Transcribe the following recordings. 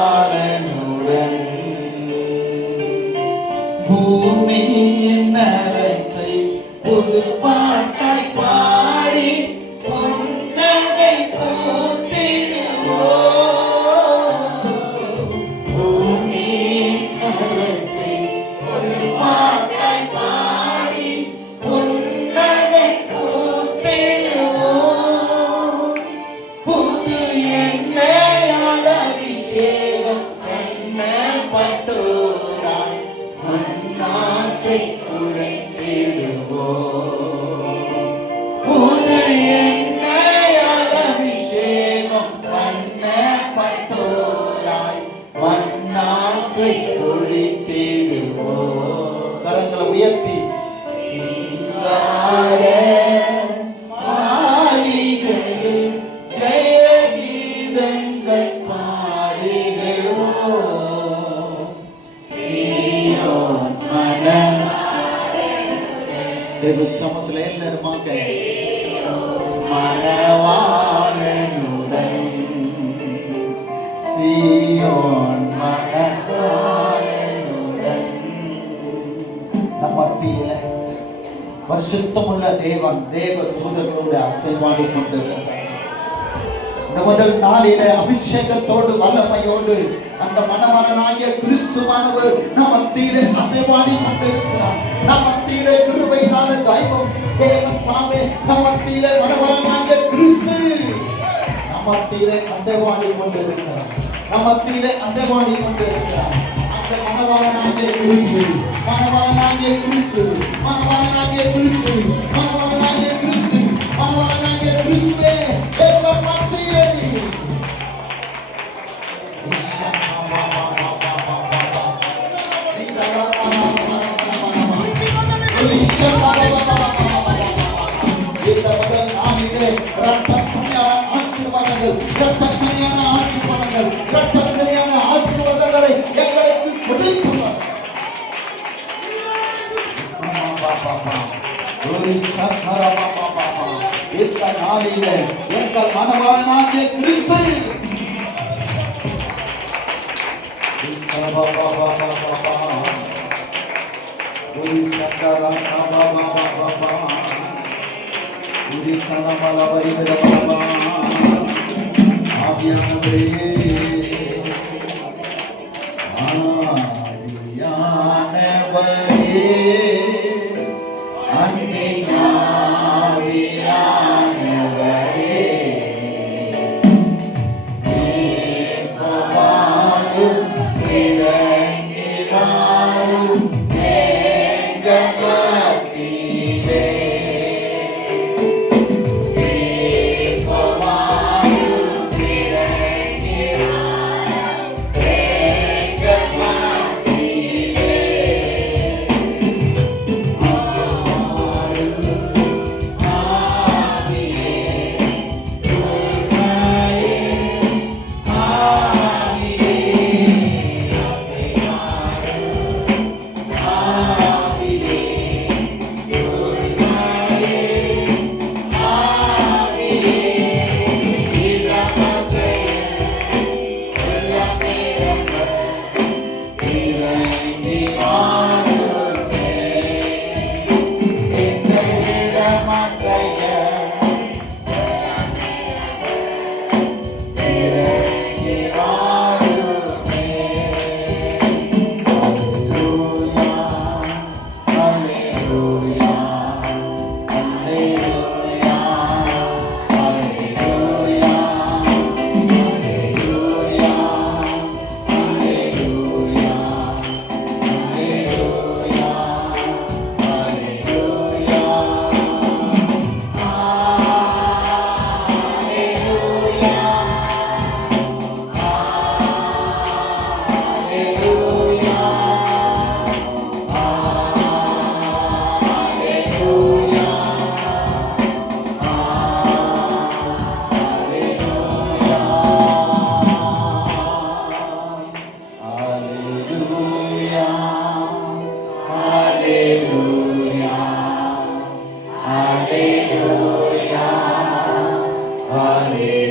மணவாளனுடன் பூமியின் அரசை புது பாட்டாய் பாடி புன்னகை பூத்திடுவோம். பூமியின் அரசை புது பாட்டாய் பாடி புன்னகை பூத்திடுவோம். புது எண்ணெயால் அபிஷேகம் பண்ணப்பட்டோராய் மண்ணாசை குறைத்திடுவோம். புது எண்ணெயால் அபிஷேகம் பண்ணப்பட்டோராய் மண்ணாசை குறைத்திடுவோம். கரங்களை உயர்த்தி சிங்கார மாளிகையில் ஜெய கீதங்கள் பாடிடுவோம். சீயோன் தேவ சமத்துல எல்லாருமாக மணவாளனுடன் சீயோன் மணவாளனுடன் நம் மத்தியில பரிசுத்தமுள்ள தேவன் தேவ தூதர்களோடு அசைவாடி கொண்டிருக்கிறார். இந்த முதல் நாளிலே அபிஷேகத்தோடு வல்லமையோடு அந்த மணவாளனாகிய கிறிஸ்துவானவர் நம் மத்தியிலே அசைவாடி கொண்டிருக்கிறார். நம் மத்தியிலே கிருபையினால தெய்வம் தேவன் தாமே நம் மத்தியிலே மணவாளனாகிய கிறிஸ்து நம் மத்தியிலே அசைவாடி கொண்டிருக்கிறார். நம் மத்தியிலே அசைவாடி கொண்டிருக்கிறார். அந்த மணவாளனாகிய கிறிஸ்து மணவாளனாகிய கிறிஸ்து மணவாளனாகிய கிறிஸ்து மணவாளனாகிய கிறிஸ்து மணவாளனாகிய கிறிஸ்துவே எங்கள் மத்தியிலே ஆசீர்வாதங்களை எங்களுக்கு கொடுத்துள்ளார். இந்த நாளிலே எங்கள் மணவாளனாகிய கிறிஸ்து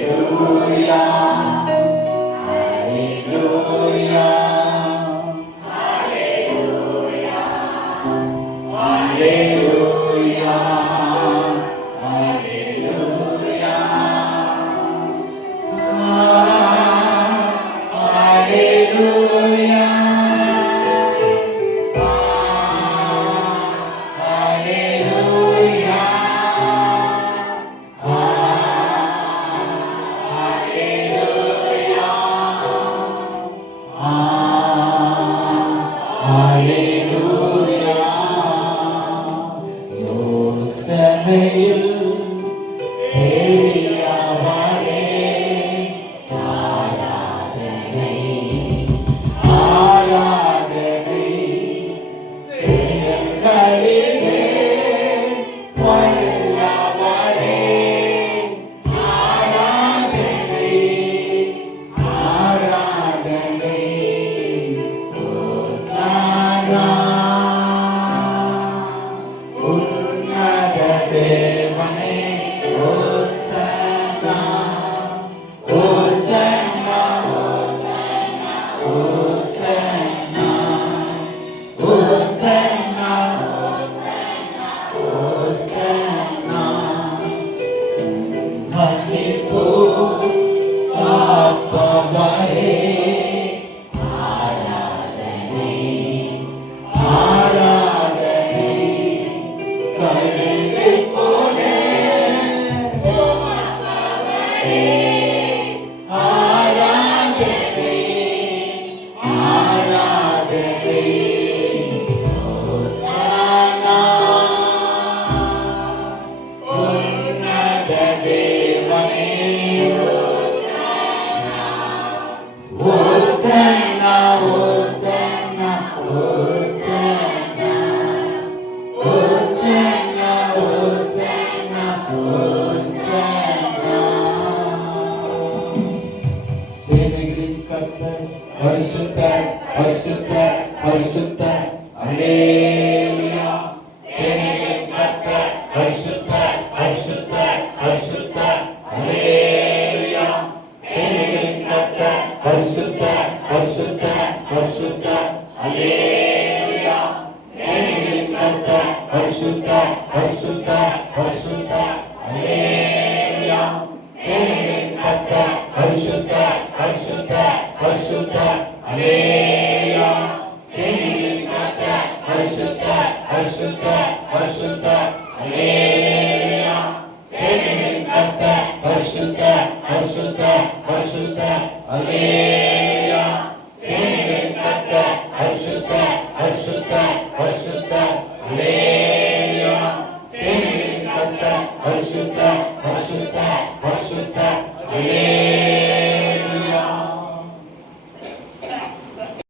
Hallelujah. Hallelujah.